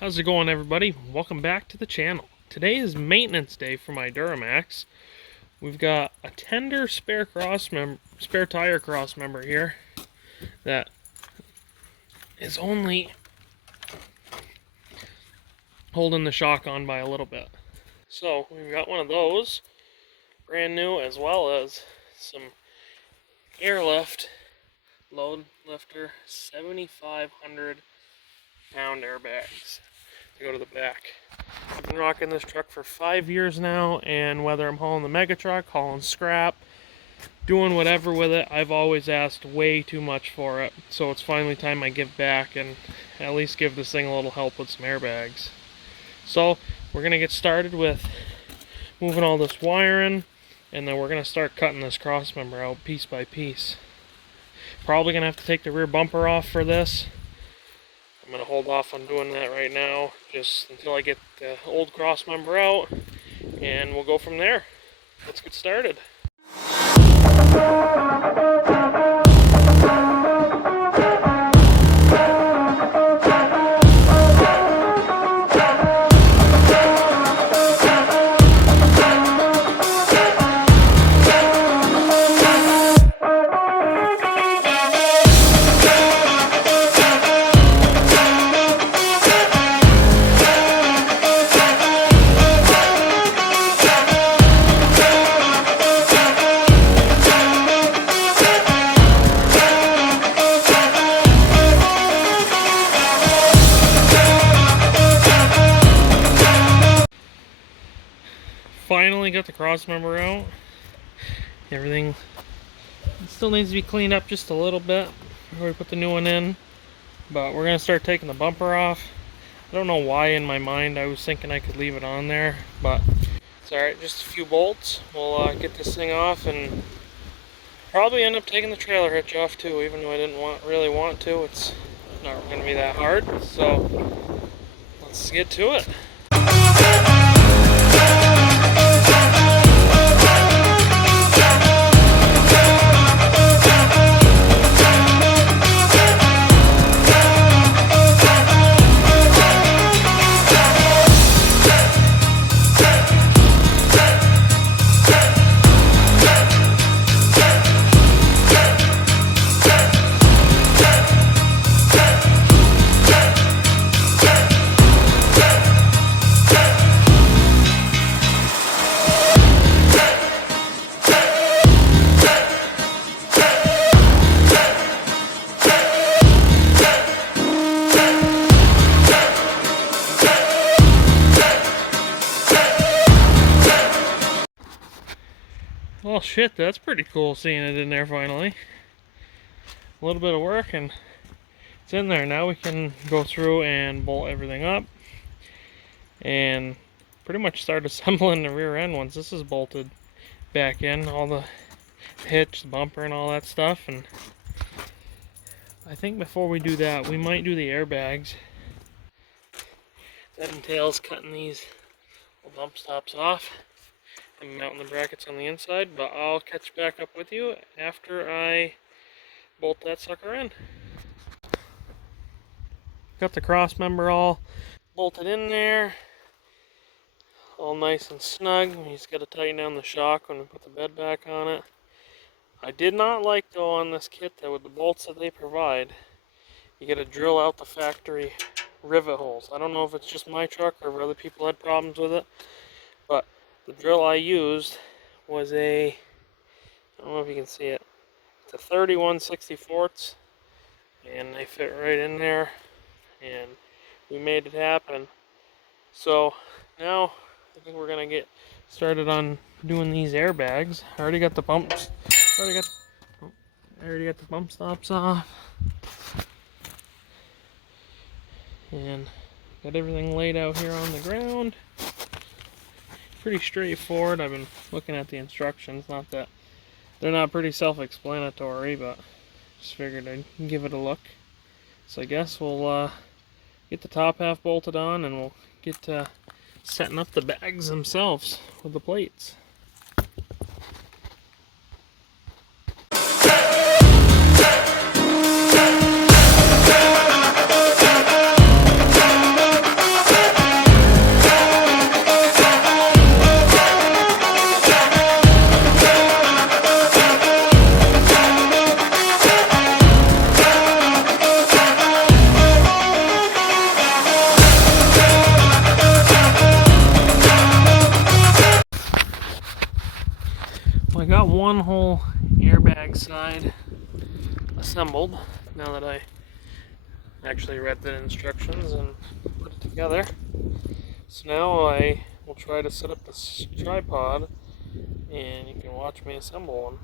How's it going, everybody? Welcome back to the channel. Today is maintenance day for my Duramax. We've got a tender spare tire cross member here that is only holding the shock on by a little bit. So we've got one of those, brand new, as well as some airlift load lifter 7,500 pound airbags to go to the back. I've been rocking this truck for 5 years now, and whether I'm hauling the mega truck, hauling scrap, doing whatever with it, I've always asked way too much for it. So it's finally time I give back and at least give this thing a little help with some airbags. So we're gonna get started with moving all this wiring, and then we're gonna start cutting this cross member out piece by piece. Probably gonna have to take the rear bumper off for this. I'm going to hold off on doing that right now, just until I get the old cross member out, and we'll go from there. Let's get started. Finally got the cross member out. Everything still needs to be cleaned up just a little bit before we put the new one in, but we're going to start taking the bumper off. I don't know why in my mind I was thinking I could leave it on there, but it's alright, just a few bolts. We'll get this thing off and probably end up taking the trailer hitch off too, even though I didn't really want to. It's not going to be that hard, so let's get to it. Well, shit, that's pretty cool seeing it in there finally. A little bit of work and it's in there. Now we can go through and bolt everything up and pretty much start assembling the rear end once this is bolted back in. All the hitch, the bumper, and all that stuff. And I think before we do that, we might do the airbags. That entails cutting these bump stops off and mounting the brackets on the inside, but I'll catch back up with you after I bolt that sucker in. Got the cross member all bolted in there, all nice and snug. You just got to tighten down the shock when we put the bed back on it. I did not like, though, on this kit that with the bolts that they provide, you got to drill out the factory rivet holes. I don't know if it's just my truck or if other people had problems with it, but the drill I used was I don't know if you can see it, it's a 31/64, and they fit right in there, and we made it happen. So now I think we're gonna get started on doing these airbags. I already got the bumps, I already got the bump stops off, and got everything laid out here on the ground. Pretty straightforward. I've been looking at the instructions, not that they're not pretty self-explanatory, but just figured I'd give it a look. So I guess we'll get the top half bolted on and we'll get to setting up the bags themselves with the plates. one whole airbag side assembled now that I actually read the instructions and put it together. So now I will try to set up this tripod and you can watch me assemble one.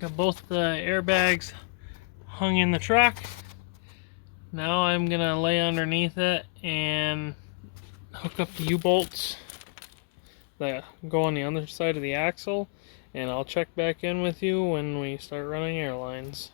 Got both the airbags hung in the truck. Now I'm gonna lay underneath it and hook up the U-bolts that go on the other side of the axle, and I'll check back in with you when we start running airlines.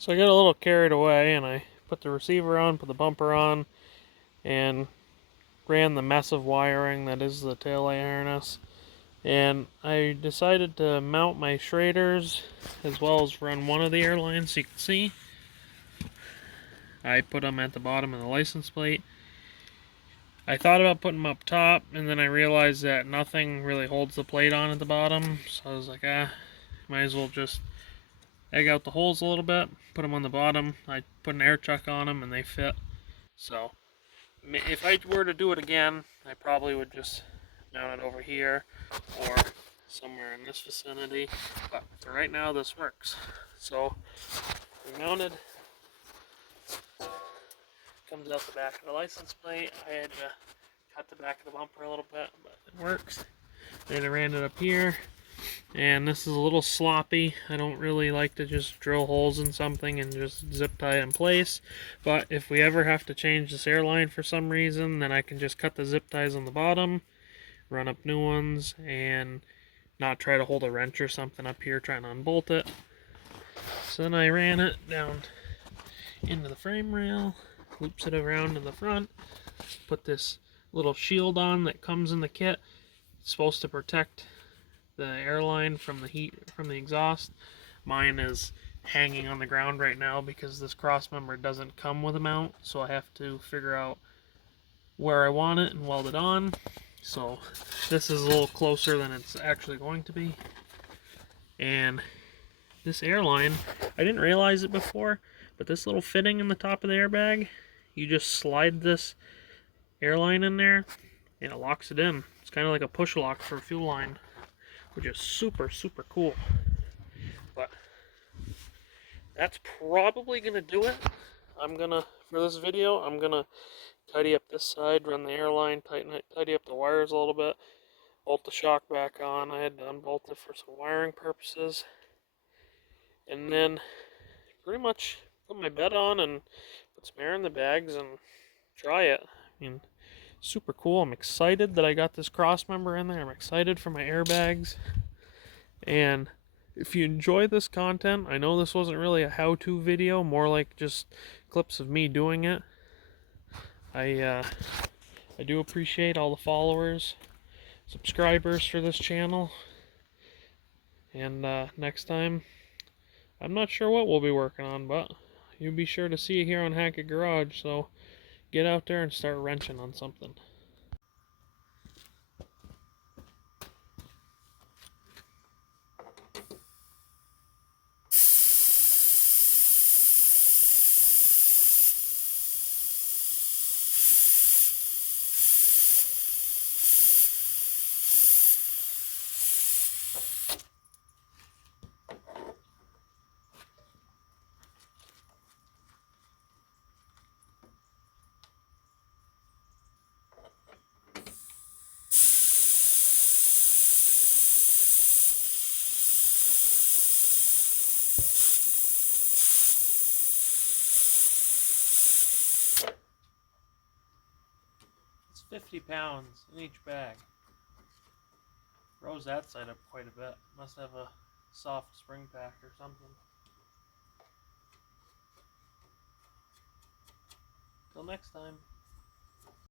So I got a little carried away and I put the receiver on, put the bumper on, and ran the mess of wiring that is the taillight harness. And I decided to mount my Schraders as well as run one of the airlines. So you can see I put them at the bottom of the license plate. I thought about putting them up top, and then I realized that nothing really holds the plate on at the bottom. So I was like, might as well just egg out the holes a little bit, put them on the bottom. I put an air chuck on them and they fit. So if I were to do it again, I probably would just mount it over here or somewhere in this vicinity. But for right now, this works. So we mounted. Comes out the back of the license plate. I had to cut the back of the bumper a little bit, but it works. Then I ran it up here. And this is a little sloppy. I don't really like to just drill holes in something and just zip tie it in place. But if we ever have to change this airline for some reason, then I can just cut the zip ties on the bottom, run up new ones, and not try to hold a wrench or something up here trying to unbolt it. So then I ran it down into the frame rail, loops it around to the front, put this little shield on that comes in the kit. It's supposed to protect the airline from the heat from the exhaust. Mine is hanging on the ground right now because this cross member doesn't come with a mount, so I have to figure out where I want it and weld it on. So this is a little closer than it's actually going to be. And this airline, I didn't realize it before, but this little fitting in the top of the airbag, you just slide this airline in there and it locks it in. It's kind of like a push lock for a fuel line, which is super, super cool. But that's probably gonna do it. For this video, I'm gonna tidy up this side, run the airline, tidy up the wires a little bit, bolt the shock back on. I had to unbolt it for some wiring purposes. And then pretty much put my bed on and put some air in the bags and try it. I mean, super cool. I'm excited that I got this cross member in there. I'm excited for my airbags. And if you enjoy this content, I know this wasn't really a how-to video, more like just clips of me doing it. I do appreciate all the followers, subscribers for this channel. And next time, I'm not sure what we'll be working on, but you'll be sure to see it here on Hackett Garage, so get out there and start wrenching on something. It's 50 pounds in each bag. Rose that side up quite a bit. Must have a soft spring pack or something. Till next time.